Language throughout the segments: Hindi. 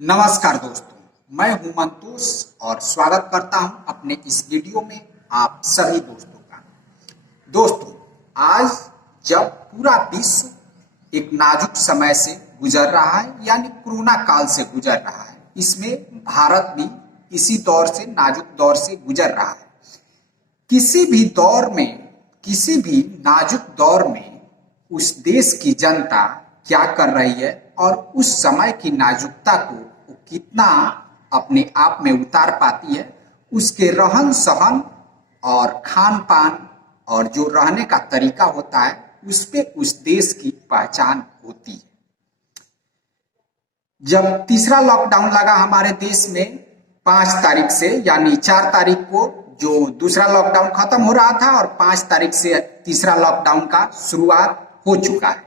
नमस्कार दोस्तों, मैं हूं मंतोष और स्वागत करता हूं अपने इस वीडियो में आप सभी दोस्तों का। दोस्तों, आज जब पूरा विश्व एक नाजुक समय से गुजर रहा है, यानी कोरोना काल से गुजर रहा है, इसमें भारत भी इसी दौर से, नाजुक दौर से गुजर रहा है। किसी भी दौर में, किसी भी नाजुक दौर में उस देश की जनता क्या कर रही है और उस समय की नाजुकता को वो कितना अपने आप में उतार पाती है, उसके रहन सहन और खान पान और जो रहने का तरीका होता है, उस पे उस देश की पहचान होती है। जब तीसरा लॉकडाउन लगा हमारे देश में 5 तारीख से, यानी 4 तारीख को जो दूसरा लॉकडाउन खत्म हो रहा था और 5 तारीख से तीसरा लॉकडाउन का शुरुआत हो चुका है।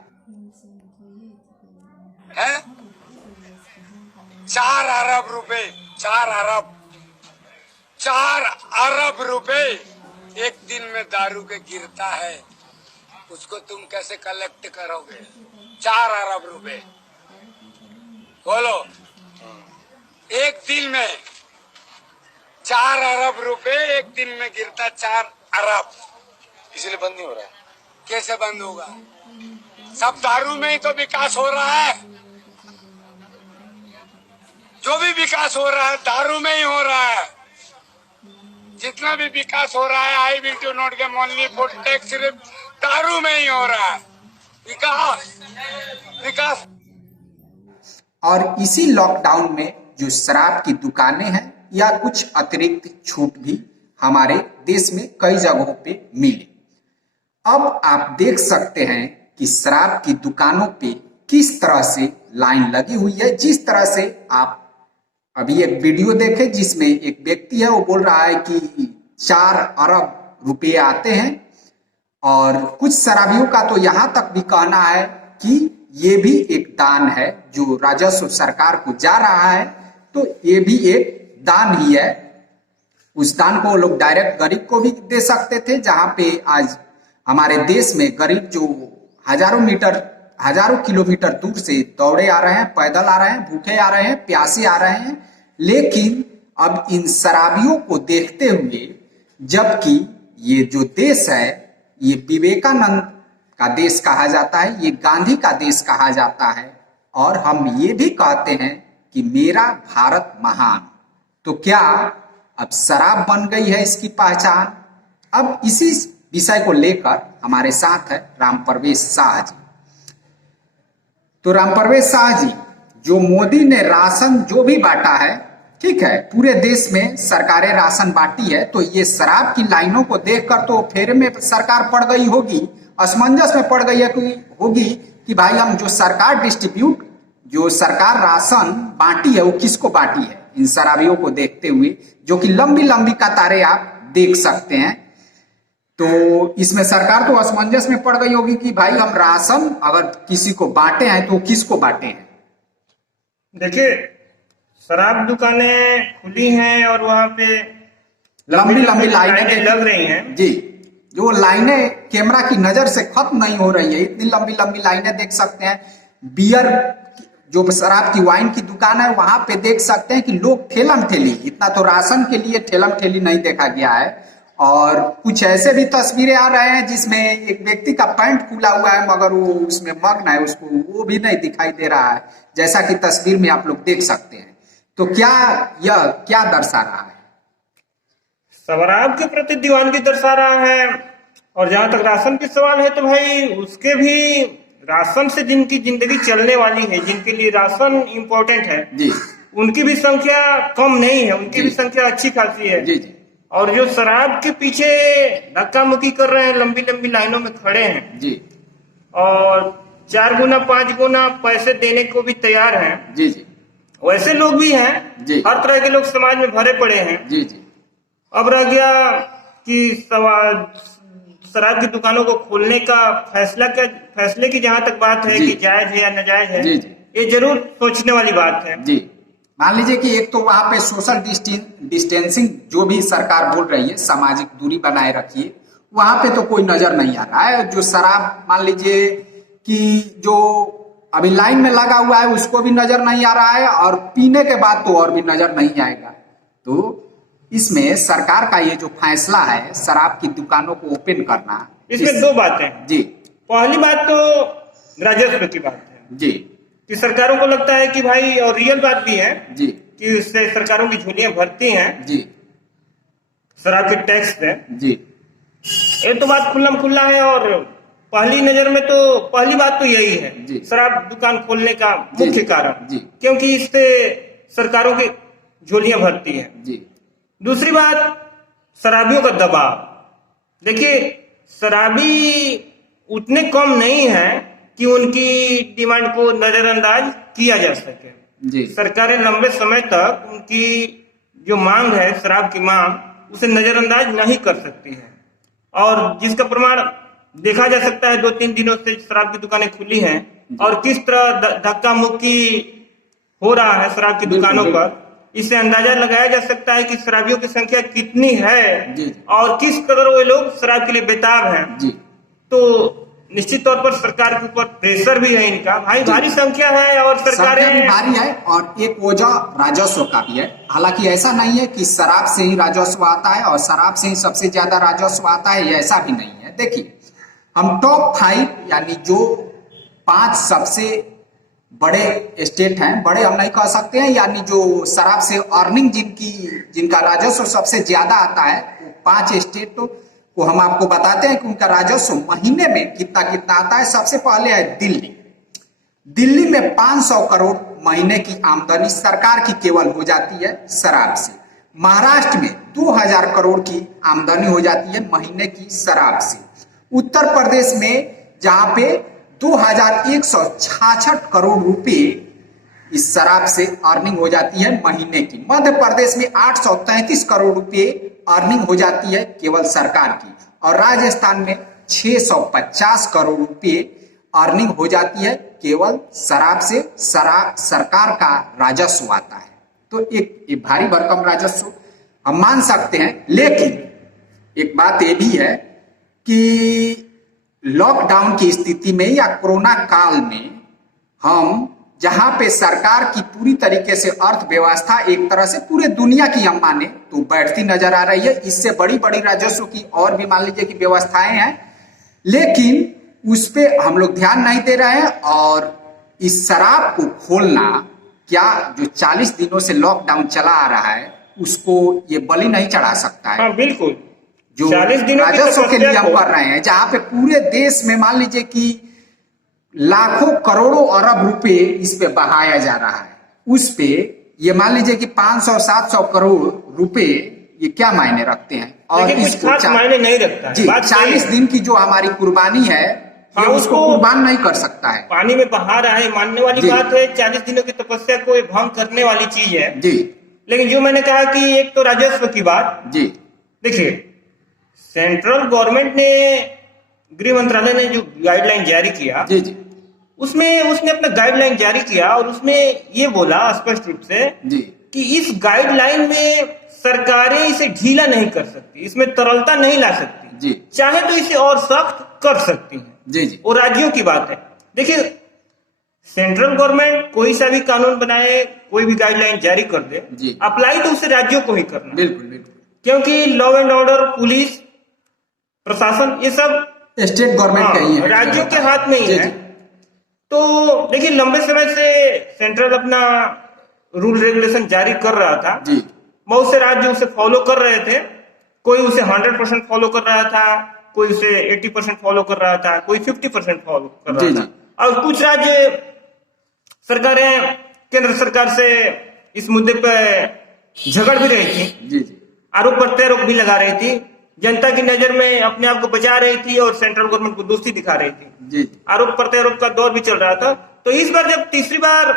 4 अरब रुपए, 4 अरब रुपए एक दिन में दारू के गिरता है। उसको तुम कैसे कलेक्ट करोगे? 4 अरब रुपए बोलो, एक दिन में 4 अरब रुपए एक दिन में गिरता, 4 अरब। इसलिए बंद नहीं हो रहा है। कैसे बंद होगा? सब दारू में ही तो विकास हो रहा है। जो भी विकास हो रहा है दारू में ही हो रहा है। जितना भी विकास हो रहा है आई-2 नोट के ओनली फूड टैक्स सिर्फ दारू में ही हो रहा है। विकास विकास। और इसी लॉकडाउन में जो शराब की दुकानें हैं या कुछ अतिरिक्त छूट भी हमारे देश में कई जगहों पे मिली। अब आप देख सकते हैं कि शराब की दुकानों पे किस तरह से लाइन लगी हुई है। जिस तरह से आप अभी एक वीडियो देखें जिसमें एक व्यक्ति है, वो बोल रहा है कि 4 अरब रुपए आते हैं, और कुछ शराबियों का तो यहां तक भी कहना है कि ये भी एक दान है जो राजस्व सरकार को जा रहा है, तो ये भी एक दान ही है। उस दान को लोग डायरेक्ट गरीब को भी दे सकते थे, जहां पे आज हमारे देश में गरीब जो हजारों किलोमीटर दूर से दौड़े आ रहे हैं, पैदल आ रहे हैं, भूखे आ रहे हैं, प्यासे आ रहे हैं, लेकिन अब इन शराबियों को देखते हुए, जबकि ये जो देश है ये विवेकानंद का देश कहा जाता है, ये गांधी का देश कहा जाता है, और हम ये भी कहते हैं कि मेरा भारत महान, तो क्या अब शराब बन गई है इसकी पहचान? अब इसी विषय को लेकर हमारे साथ है राम प्रवेश शाह जी। तो राम प्रवेश शाह जी, जो मोदी ने राशन जो भी बांटा है, ठीक है, पूरे देश में सरकारें राशन बांटी है, तो ये शराब की लाइनों को देखकर तो फेरे में सरकार पड़ गई होगी, असमंजस में पड़ गई होगी कि भाई हम जो सरकार राशन बांटी है वो किसको बांटी है, इन शराबियों को देखते हुए, जो कि लंबी लंबी कतारें आप देख सकते हैं। तो इसमें सरकार तो असमंजस में पड़ गई होगी कि भाई हम राशन अगर किसी को बांटे हैं तो किसको बांटे हैं। देखिए, शराब दुकानें खुली हैं और वहां पे लंबी लंबी लाइनें लग रही हैं जी, जो लाइनें कैमरा की नजर से खत्म नहीं हो रही है, इतनी लंबी लंबी लाइनें देख सकते हैं। बियर जो शराब की वाइन की दुकान है वहां पे देख सकते हैं कि लोग ठेलम ठेली, इतना तो राशन के लिए ठेलम ठेली नहीं देखा गया है। और कुछ ऐसे भी तस्वीरें आ रहे हैं जिसमें एक व्यक्ति का पैंट खुला हुआ है मगर वो उसमें मग्न है, उसको वो भी नहीं दिखाई दे रहा है, जैसा कि तस्वीर में आप लोग देख सकते हैं। तो यह क्या दर्शा रहा है? शराब के प्रति दीवानगी दर्शा रहा है। और जहां तक राशन की सवाल है, तो भाई उसके भी राशन से जिनकी जिंदगी चलने वाली है, जिनके लिए राशन इम्पोर्टेंट है जी, उनकी भी संख्या कम नहीं है, उनकी भी संख्या अच्छी खासी है जी जी। और जो शराब के पीछे धक्का मुक्की कर रहे हैं, लंबी लंबी लाइनों में खड़े हैं जी, और 4 गुना 5 गुना पैसे देने को भी तैयार हैं, जी जी, वैसे लोग भी हैं जी। हर तरह के लोग समाज में भरे पड़े हैं। जी जी। अब रह गया कि शराब की दुकानों को खोलने का फैसले की जहां तक बात है कि जायज है या नाजायज है, जी जी, ये जरूर सोचने वाली बात है जी। मान लीजिए कि एक तो वहां पे सोशल डिस्टेंसिंग जो भी सरकार बोल रही है, सामाजिक दूरी बनाए रखिए, वहां पे तो कोई नजर नहीं आ रहा है। जो शराब मान लीजिए कि जो अभी लाइन में लगा हुआ है उसको भी नजर नहीं आ रहा है, और पीने के बाद तो और भी नजर नहीं आएगा। तो इसमें सरकार का ये जो फैसला है शराब की दुकानों को ओपन करना, इसमें दो बातें हैं। जी पहली बात तो राजस्व की बात है जी कि सरकारों को लगता है कि भाई, और रियल बात भी है जी कि उससे सरकारों की झोलियां भरती हैं जी शराब के टैक्स से। जी ये तो बात खुल्लम खुल्ला है, और पहली नजर में तो पहली बात तो यही है जी। शराब दुकान खोलने का जी, मुख्य कारण, जी। क्योंकि इससे सरकारों की झोलियां भरती हैं। जी दूसरी बात, शराबियों का दबाव। देखिए, शराबी उतने कम नहीं है कि उनकी डिमांड को नजरअंदाज किया जा सके। जी सरकारें लंबे समय तक उनकी जो मांग है, शराब की मांग, उसे नजरअंदाज नहीं कर सकती है, और जिसका प्रमाण देखा जा सकता है 2-3 दिनों से शराब की दुकानें खुली हैं और किस तरह धक्का मुक्की हो रहा है शराब की दुकानों पर। इससे अंदाजा लगाया जा सकता है कि शराबियों की संख्या कितनी है जी। और किस कदर वो लोग शराब के लिए बेताब हैं। जी तो निश्चित तौर पर सरकार के ऊपर प्रेशर भी है इनका, भाई भारी संख्या है, और संख्या भी सरकारें भारी है, और एक वजह राजस्व का भी है। हालांकि ऐसा नहीं है कि शराब से ही राजस्व आता है और शराब से ही सबसे ज्यादा राजस्व आता है, ये ऐसा भी नहीं है। देखिए, हम टॉप 5 यानी जो 5 सबसे बड़े स्टेट हैं, बड़े हम नहीं कह सकते हैं, यानी जो शराब से अर्निंग जिनका राजस्व सबसे ज्यादा आता है, वो 5 स्टेट को हम आपको बताते हैं कि उनका राजस्व महीने में कितना कितना आता है। सबसे पहले है दिल्ली। दिल्ली में 500 करोड़ महीने की आमदनी सरकार की केवल हो जाती है शराब से। महाराष्ट्र में 2000 करोड़ की आमदनी हो जाती है महीने की शराब से। उत्तर प्रदेश में जहां पे 2166 करोड़ रुपए इस शराब से अर्निंग हो जाती है महीने की। मध्य प्रदेश में 833 करोड़ रुपए अर्निंग हो जाती है केवल सरकार की, और राजस्थान में 650 करोड़ रुपए अर्निंग हो जाती है केवल शराब से। सरकार का राजस्व आता है, तो एक भारी भरकम राजस्व हम मान सकते हैं। लेकिन एक बात ये भी है कि लॉकडाउन की स्थिति में या कोरोना काल में हम जहां पे सरकार की पूरी तरीके से अर्थव्यवस्था एक तरह से पूरे दुनिया की हम माने तो बैठती नजर आ रही है। इससे बड़ी बड़ी राजस्व की और भी मान लीजिए कि व्यवस्थाएं हैं, लेकिन उस पे हम लोग ध्यान नहीं दे रहे हैं। और इस शराब को खोलना, क्या जो 40 दिनों से लॉकडाउन चला आ रहा है उसको ये बलि नहीं चढ़ा सकता है। हाँ, बिल्कुल। जो 40 दिनों की राजस्व के लिए हम तपस्या कर रहे हैं, जहां पे पूरे देश में मान लीजिए कि लाखों करोड़ों अरब रुपए इस पे बहाया जा रहा है, उस पे ये मान लीजिए कि 500-700 करोड़ रुपए ये क्या मायने रखते हैं। और लेकिन कुछ खास मायने नहीं रखता है। जी, बात सही 40 है। दिन की जो हमारी कुर्बानी है, हाँ, ये उसको उसको कुर्बान नहीं कर सकता है। पानी में बहा रहा है, मानने वाली जी। बात है। 40 दिनों की तपस्या को ये भंग करने वाली चीज है। जी लेकिन जो मैंने कहा कि एक तो राजस्व की बात, जी देखिए, सेंट्रल गवर्नमेंट ने, गृह मंत्रालय ने जो गाइडलाइन जारी किया, जी जी उसमें उसने अपना गाइडलाइन जारी किया और उसमें ये बोला स्पष्ट रूप से जी कि इस गाइडलाइन में सरकारें इसे ढीला नहीं कर सकती, इसमें तरलता नहीं ला सकती। जी चाहे तो इसे और सख्त कर सकती हैं। जी जी वो राज्यों की बात है। देखिए, सेंट्रल गवर्नमेंट कोई सा भी कानून बनाए, कोई भी गाइडलाइन जारी कर दे, जी। अप्लाई तो उसे राज्यों को ही करना है। बिल्कुल बिल्कुल। क्योंकि लॉ एंड ऑर्डर, पुलिस प्रशासन, ये सब स्टेट गवर्नमेंट का ही है, राज्यों के हाथ में ही जी, है। जी। तो देखिए, लंबे समय से सेंट्रल अपना रूल रेगुलेशन जारी कर रहा था। जी बहुत से राज्य उसे फॉलो कर रहे थे। कोई उसे 100% फॉलो कर रहा था, कोई उसे 80% फॉलो कर रहा था, कोई 50% फॉलो कर रहा जी, था। जी। और कुछ राज्य सरकारें केंद्र सरकार से इस मुद्दे पर झगड़ भी रही थी, जी जी आरोप प्रत्यारोप भी लगा रही थी, जनता की नजर में अपने आप को बचा रही थी और सेंट्रल गवर्नमेंट को दोस्ती दिखा रही थी। जी आरोप प्रत्यारोप का दौर भी चल रहा था। तो इस बार जब तीसरी बार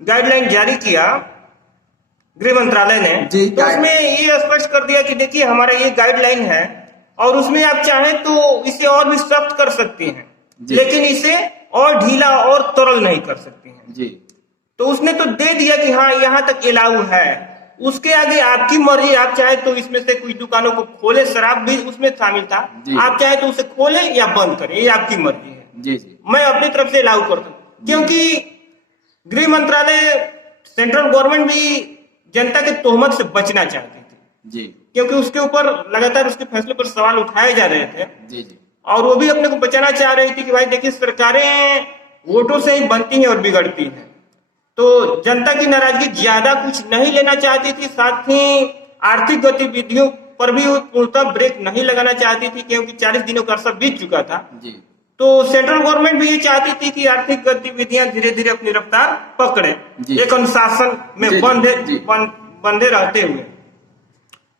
गाइडलाइन जारी किया गृह मंत्रालय ने, जी, तो उसमें ये स्पष्ट कर दिया कि देखिए, हमारा ये गाइडलाइन है और उसमें आप चाहें तो इसे और भी सख्त कर सकती हैं, लेकिन इसे और ढीला और तरल नहीं कर सकती हैं। जी तो उसने तो दे दिया कि हाँ, यहाँ तक अलाउ है, उसके आगे आपकी मर्जी। आप चाहे तो इसमें से कुछ दुकानों को खोले, शराब भी उसमें शामिल था, जी। आप चाहे तो उसे खोले या बंद करें, ये आपकी मर्जी है। जी जी मैं अपनी तरफ से अलाउ कर क्योंकि गृह मंत्रालय, सेंट्रल गवर्नमेंट भी जनता के तोहमत से बचना चाहती थी जी क्योंकि उसके ऊपर लगातार उसके फैसले पर सवाल उठाए जा रहे थे जी जी और वो भी अपने को बचाना चाह रही थी कि भाई देखिए सरकारें वोटों से ही बनती हैं और बिगड़ती हैं, तो जनता की नाराजगी ज्यादा कुछ नहीं लेना चाहती थी। साथ ही आर्थिक गतिविधियों पर भी वो पूर्णतः ब्रेक नहीं लगाना चाहती थी क्योंकि 40 दिनों का अरसा बीत चुका था। जी तो सेंट्रल गवर्नमेंट भी ये चाहती थी कि आर्थिक गतिविधियां धीरे धीरे अपनी रफ्तार पकड़े, जी। एक अनुशासन में जी, जी। बंधे रहते हुए।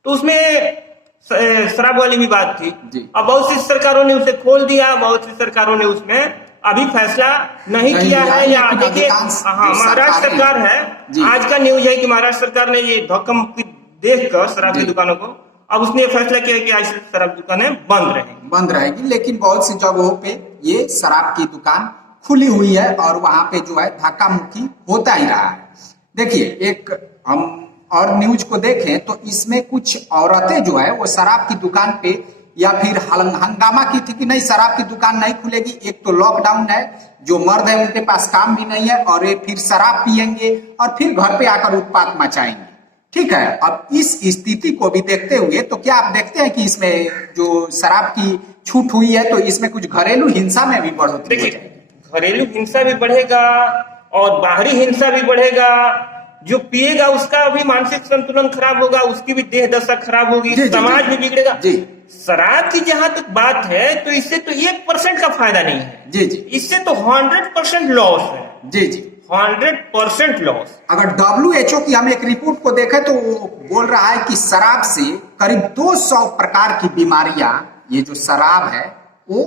तो उसमें शराब वाली भी बात थी। जी। अब बहुत सी सरकारों ने उसे खोल दिया, बहुत सी सरकारों ने उसमें अभी फैसला नहीं किया है। या लेकिन देखिए, अधिकांश हाँ, जो महाराष्ट्र सरकार है, जी। आज का न्यूज है कि महाराष्ट्र सरकार ने ये धक्का-मुक्की देखकर शराब की जी। दुकानों को अब उसने ये फैसला किया कि आज से शराब दुकानें बंद रहेगी। लेकिन बहुत सी जगहों पे ये शराब की दुकान खुली हुई है और वहां पे जो है धक्का मुक्की होता ही रहा है। देखिए, एक हम और न्यूज को देखें तो इसमें कुछ औरतें जो है वो शराब की दुकान पे या फिर हंगामा की थी कि नहीं शराब की दुकान नहीं खुलेगी, एक तो लॉकडाउन है, जो मर्द है उनके पास काम भी नहीं है और ये फिर शराब पियेंगे और फिर घर पे आकर उत्पात मचाएंगे। ठीक है, अब इस स्थिति को भी देखते हुए तो क्या आप देखते हैं कि इसमें जो शराब की छूट हुई है तो इसमें कुछ घरेलू हिंसा में भी बढ़ोतरी हो देखिए, जाएगी। घरेलू हिंसा भी बढ़ेगा और बाहरी हिंसा भी बढ़ेगा। जो पिएगा उसका भी मानसिक संतुलन खराब होगा, उसकी भी देह दशा खराब होगी, जी, जी, समाज जी। भी बिगड़ेगा। जी शराब की जहां तक बात है तो इससे तो 1% का फायदा नहीं है, जी जी इससे तो 100% लॉस है। जी जी 100% लॉस। अगर WHO की हम एक रिपोर्ट को देखें तो वो बोल रहा है कि शराब से करीब 200 प्रकार की बीमारियां ये जो शराब है वो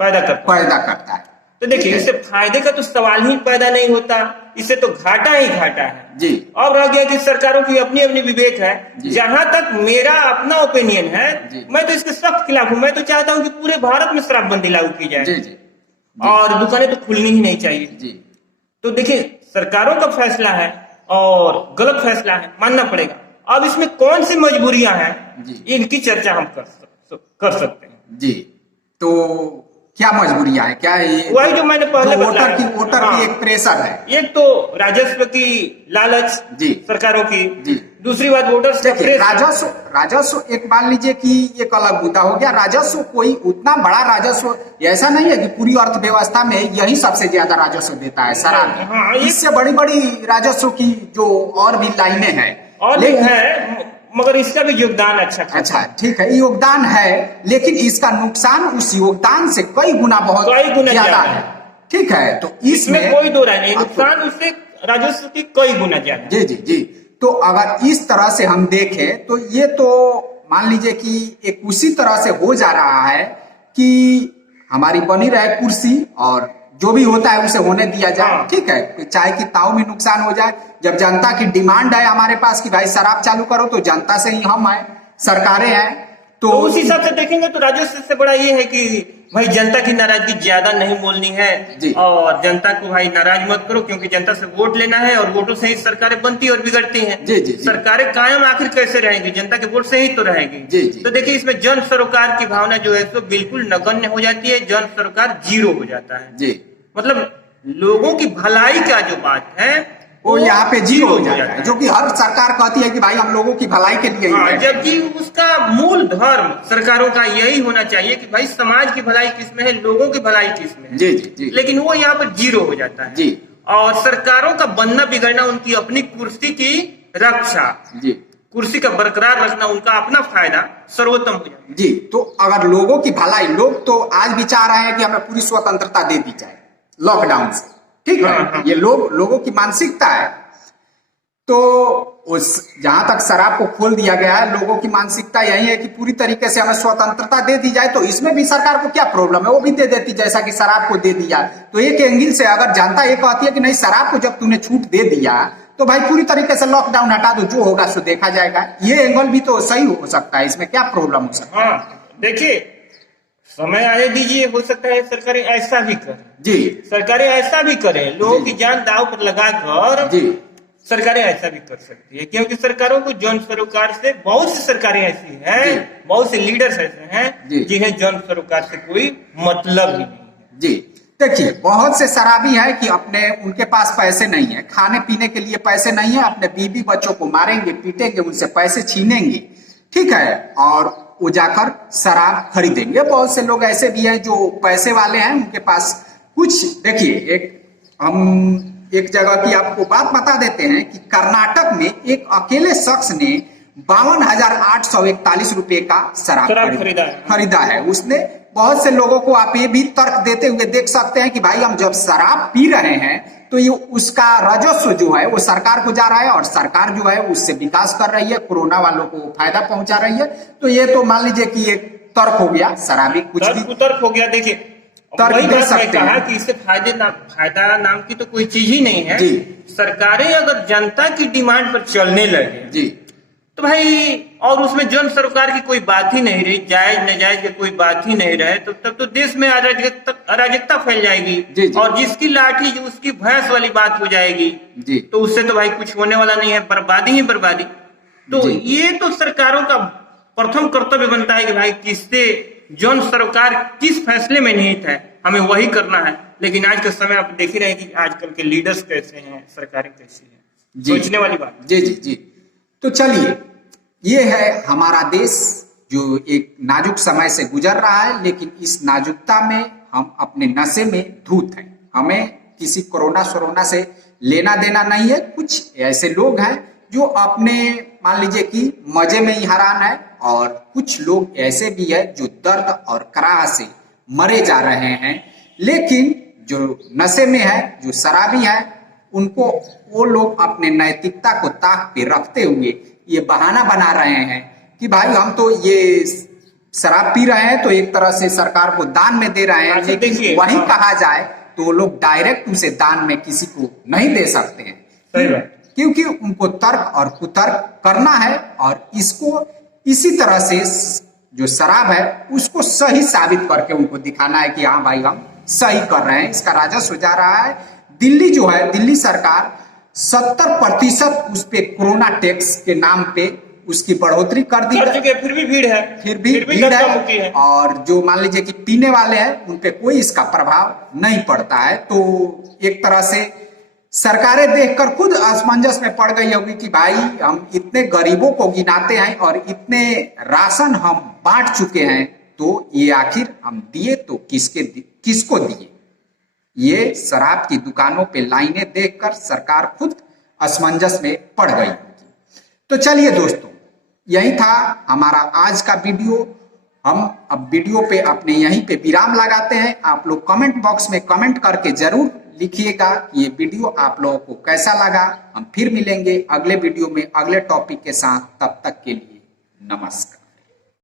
पैदा करता है। तो देखिए, ठीक है। इससे फायदे का तो सवाल ही पैदा नहीं होता, इससे तो घाटा ही घाटा है। जी अब रह गया कि सरकारों की अपनी अपनी विवेक है। जी। जहां तक मेरा अपना ओपिनियन है, जी। मैं तो इसके सख्त खिलाफ हूं। मैं तो चाहता हूं कि पूरे भारत में शराबबंदी लागू की जाए जी जी और दुकानें तो खुलनी ही नहीं चाहिए। जी तो देखिए, सरकारों का फैसला है और गलत फैसला है, मानना पड़ेगा। अब इसमें कौन सी मजबूरियां हैं, जी। इनकी चर्चा हम कर सकते हैं। जी तो क्या मजबूरियां है, क्या ये वही जो मैंने पहले वोटर बताया। की हाँ। एक प्रेशर है। एक तो राजस्व की लालच जी। सरकारों की, जी। दूसरी बात वोटर्स का देखिए, प्रेशर। राजस्व एक मान लीजिए कि एक अलग मुद्दा हो गया। राजस्व कोई उतना बड़ा राजस्व ऐसा नहीं है कि पूरी अर्थव्यवस्था में यही सबसे ज्यादा राजस्व देता है शराब। हाँ, इससे बड़ी बड़ी राजस्व की जो और भी लाइनें हैं और भी है, मगर इसका भी योगदान अच्छा ठीक है, योगदान है, लेकिन इसका नुकसान उस योगदान से कई गुना ज्यादा है। ठीक है, तो इसमें कोई दो राय नहीं, नुकसान उससे राजस्व की कई गुना ज्यादा। जी जी जी तो अगर इस तरह से हम देखें तो ये तो मान लीजिए कि एक उसी तरह से हो जा रहा है कि हमारी बनी रहे कुर्सी और जो भी होता है उसे होने दिया जाए। हाँ। ठीक है, चाहे कि ताऊ में नुकसान हो जाए। जब जनता की डिमांड है हमारे पास कि भाई शराब चालू करो तो जनता से ही हम आए, सरकारें हैं तो उस हिसाब से देखेंगे तो राजस्व से बड़ा ये है कि भाई जनता की नाराजगी ज्यादा नहीं बोलनी है जी। और जनता को भाई नाराज मत करो, क्योंकि जनता से वोट लेना है और वोटों से ही सरकारें बनती और बिगड़ती हैं। जी, जी, जी। सरकारें कायम आखिर कैसे रहेंगी, जनता के वोट से ही तो रहेगी। जी, जी। तो देखिए, इसमें जन सरोकार की भावना जो है तो बिल्कुल नगण्य हो जाती है, जन सरोकार जीरो हो जाता है। जी मतलब लोगों की भलाई का जो बात है वो यहाँ पे जीरो हो जाता है, जो कि हर सरकार कहती है कि भाई हम लोगों की भलाई के लिए ही हाँ, हैं। जबकि उसका मूल धर्म सरकारों का यही होना चाहिए कि भाई समाज की भलाई किसमें है, लोगों की भलाई किसमें है। जी जी जी लेकिन वो यहाँ पर जीरो हो जाता है। जी और सरकारों का बनना बिगड़ना उनकी अपनी कुर्सी की रक्षा, जी कुर्सी का बरकरार रखना, उनका अपना फायदा सर्वोत्तम हो जाता है। जी तो अगर लोगों की भलाई, लोग तो आज भी चाह रहे हैं कि हमें पूरी स्वतंत्रता दे दी जाए लॉकडाउन से। ठीक है, हाँ, हाँ। ये लोगों की मानसिकता है। तो उस जहां तक शराब को खोल दिया गया है, लोगों की मानसिकता यही है कि पूरी तरीके से हमें स्वतंत्रता दे दी जाए। तो इसमें भी सरकार को क्या प्रॉब्लम है, वो भी दे देती जैसा कि शराब को दे दिया। तो एक एंगल से अगर जनता ये कहती है कि नहीं शराब को जब तूने छूट दे दिया तो भाई पूरी तरीके से लॉकडाउन हटा दो, जो होगा सो देखा जाएगा, ये एंगल भी तो सही हो सकता है। इसमें क्या प्रॉब्लम हो सकता है? हाँ, देखिए, समय आने दीजिए, हो सकता है सरकारें ऐसा भी करें। जी सरकारें ऐसा भी करें, लोगों जी। की जान दांव पर लगाकर जी सरकारें ऐसा भी कर सकती है, क्योंकि सरकारों को जन सरोकार से, बहुत सी सरकारें ऐसी हैं, बहुत से लीडर्स ऐसे हैं जी। जिन्हें जन सरोकार से कोई मतलब ही नहीं है। जी देखिए, बहुत से शराबी है कि अपने उनके पास पैसे नहीं है, खाने पीने के लिए पैसे नहीं है, अपने बीवी बच्चों को मारेंगे, पीटेंगे, उनसे पैसे छीनेंगे, ठीक है, और वो जाकर शराब खरीदेंगे। बहुत से लोग ऐसे भी हैं जो पैसे वाले हैं, उनके पास कुछ, देखिए, हम एक जगह की आपको बात बता देते हैं कि कर्नाटक में एक अकेले शख्स ने 52,841 रुपए का शराब खरीदा है। उसने बहुत से लोगों को आप ये भी तर्क देते हुए देख सकते हैं कि भाई हम जब शराब पी रहे हैं तो ये उसका राजस्व जो है वो सरकार को जा रहा है और सरकार जो है उससे विकास कर रही है, कोरोना वालों को फायदा पहुंचा रही है। तो ये तो मान लीजिए कि एक तर्क हो गया, शराबी कुछ भी तर्क हो गया। देखिए, वही बात मैं कहा कि इससे फायदा नाम की तो कोई चीज ही नहीं है। सरकारें अगर जनता की डिमांड पर चलने लगे जी, तो भाई, और उसमें जन सरकार की कोई बात ही नहीं रही, जायज नाजायज की कोई बात ही नहीं रहे, तो तब तो देश में अराजकता फैल जाएगी जी। और जिसकी लाठी उसकी भैंस वाली बात हो जाएगी जी। तो उससे तो भाई कुछ होने वाला नहीं है, बर्बादी ही बर्बादी। तो ये तो सरकारों का प्रथम कर्तव्य बनता है कि भाई किससे जन सरकार किस फैसले में निहित है, हमें वही करना है। लेकिन आज के समय आप देख ही रहे हैं कि आजकल के लीडर्स कैसे हैं, सरकारें कैसी हैं, सोचने वाली बात। जी जी जी। तो चलिए, ये है हमारा देश जो एक नाजुक समय से गुजर रहा है, लेकिन इस नाजुकता में हम अपने नशे में धूत हैं। हमें किसी कोरोना से लेना देना नहीं है। कुछ ऐसे लोग हैं जो अपने, मान लीजिए कि मजे में ही हैरान है, और कुछ लोग ऐसे भी है जो दर्द और कराह से मरे जा रहे हैं। लेकिन जो नशे में है, जो शराबी है, उनको वो लोग अपने नैतिकता को ताक पे रखते हुए ये बहाना बना रहे हैं कि भाई हम तो ये शराब पी रहे हैं तो एक तरह से सरकार को दान में दे रहे हैं। लेकिन वही कहा जाए तो लोग डायरेक्ट उसे दान में किसी को नहीं दे सकते हैं, क्योंकि उनको तर्क और कुतर्क करना है और इसको इसी तरह से जो शराब है उसको सही साबित करके उनको दिखाना है कि हाँ भाई हम सही कर रहे हैं, इसका राजस्व जा रहा है। दिल्ली जो है, दिल्ली सरकार 70% उस पे कोरोना टैक्स के नाम पे उसकी बढ़ोतरी कर दी है। फिर भी भीड़ है, फिर भी भीड़ है। और जो मान लीजिए कि पीने वाले हैं उन पे कोई इसका प्रभाव नहीं पड़ता है। तो एक तरह से सरकारें देखकर खुद असमंजस में पड़ गई होगी कि भाई हम इतने गरीबों को गिनाते हैं और इतने राशन हम बांट चुके हैं, तो ये आखिर हम दिए तो किसको दिए। ये शराब की दुकानों पे लाइनें देखकर सरकार खुद असमंजस में पड़ गई होगी। तो चलिए दोस्तों, यही था हमारा आज का वीडियो। हम अब वीडियो पे अपने यहीं पे विराम लगाते हैं। आप लोग कमेंट बॉक्स में कमेंट करके जरूर लिखिएगा कि ये वीडियो आप लोगों को कैसा लगा। हम फिर मिलेंगे अगले वीडियो में अगले टॉपिक के साथ। तब तक के लिए नमस्कार।